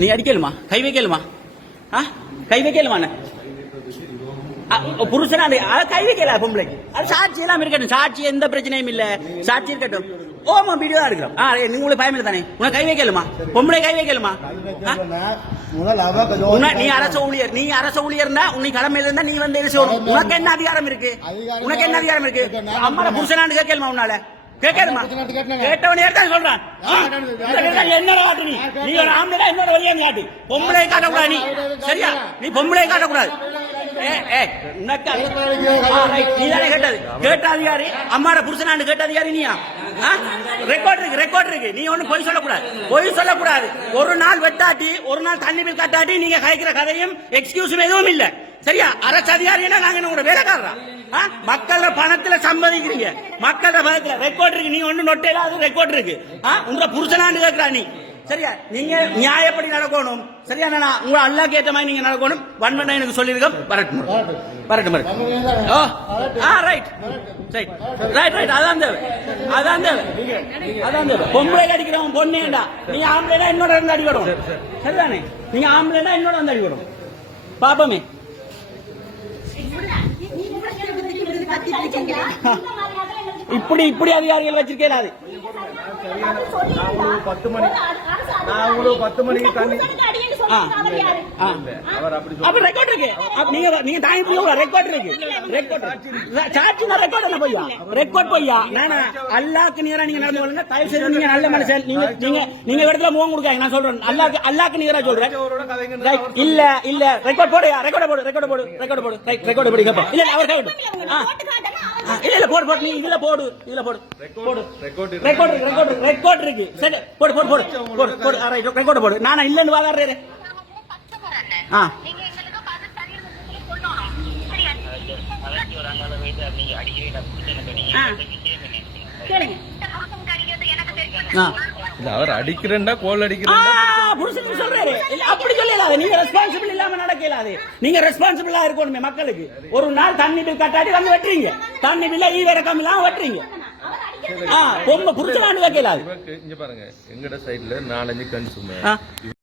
நீ அடிக்கலுமா கை வைக்கலுமா கை வைக்கலுமா புருஷனா கை வைக்கல பொம்பளைக்கு அது சாட்சி எல்லாம் இருக்கட்டும் சாட்சி எந்த பிரச்சனையும் இல்ல சாட்சி இருக்கட்டும் ஓமா வீடியோ தான் இருக்கிறோம் நீங்க உங்களுக்கு பயம் இல்லை தானே உனக்கு கை வைக்கலுமா பொம்பளை கை வைக்கலுமா நீ அரச ஊழியர்னா உன்னை கடமையில இருந்தா நீ வந்து உனக்கு என்ன அதிகாரம் இருக்கு உனக்கு என்ன அதிகாரம் இருக்கு அம்மா புருஷனான்னு கேட்கலுமா உன்னால கேட்கணுமா கேட்டவன் ஏற்காது சொல்றான் என்னோட காட்டு நீ ஒரு ஆம்பளை என்னோட வழியா காட்டு பொம்பளை காட்டக்கூடாது நீ சரியா நீ பொம்பளை காட்டக்கூடாது கேட்ட அதிகாரி அம்மாட புருஷனாண்டு கேட்ட அதிகாரி நீயா ரெக்கார்ட் இருக்கு நீ ஒண்ணு பொய் சொல்லக்கூடாது ஒரு நாள் வெட்டாட்டி ஒரு நாள் தண்ணி பில் கட்டாட்டி நீங்க கழிக்கிற கதையும் எக்ஸ்கியூஸும் எதுவும் இல்ல சரியா அரசு அதிகாரினா நாங்க உங்களோட வேலைக்காரரா மக்கள பணத்துல சம்பாதிக்கிறீங்க மக்கள பணத்துல ரெக்கார்ட் இருக்கு நீங்க ஒண்ணு நொட்டையில அது ரெக்கார்ட் இருக்கு உங்க புருஷனாண்டு கேட்கிறா நீ சரியா நீங்க நியாயப்படி நடக்கணும் சரியா உங்க அல்லாஹ்க்கு ஏத்த மாதிரி நீங்க நடக்கணும் வன்மண்டா எனக்கு சொல்லிருக்கோம் வரட்டும் அதான் தேவை பொம்பளை அடிக்கிறவன் பொண்ணேண்டா நீங்க ஆம்பளைனா என்னோட இருந்து அடிக்கணும் சரிதானே நீங்க ஆம்பளைனா என்னோட வந்து அடிக்கணும் பாப்பமே இப்படி அதிகாரிகள் வச்சிருக்கேன் அல்லாக்கு நீரா நீங்க நடந்து தயவு செய்து நீங்க நல்ல மனுஷன் நீங்க இடத்துல முகம் கொடுக்காங்க நான் சொல்றேன் அல்லாக்கு நீரா சொல்றேன் இல்ல ரெக்கார்ட் போடு இல்ல அவர் இல்ல போடு நீ இதுல போடு ரெக்கார்ட் இருக்கு சரி போடு ரெக்கார்ட் போடு நானா இல்லன்னு வாதாடுறேன் அவர் அடிக்கிறேன்டா கோல் அடிக்கிறேன் சொல்றாரு அப்படி சொல்லலாது நீங்க ரெஸ்பான்சிபிள் இல்லாம நடக்கலாது நீங்க ரெஸ்பான்சிபிளா இருக்கணுமே மக்களுக்கு ஒரு நாள் தண்ணி பில் கட்டாடி வந்து வெட்டுறீங்க தண்ணி பில்ல ஈவரக்கம் இல்லாம வெட்டுறீங்க பொம்மை புரிச்சலான்னு வைக்கலாது இங்க பாருங்க எங்கட சைடுல 4-5 கன்சூமர்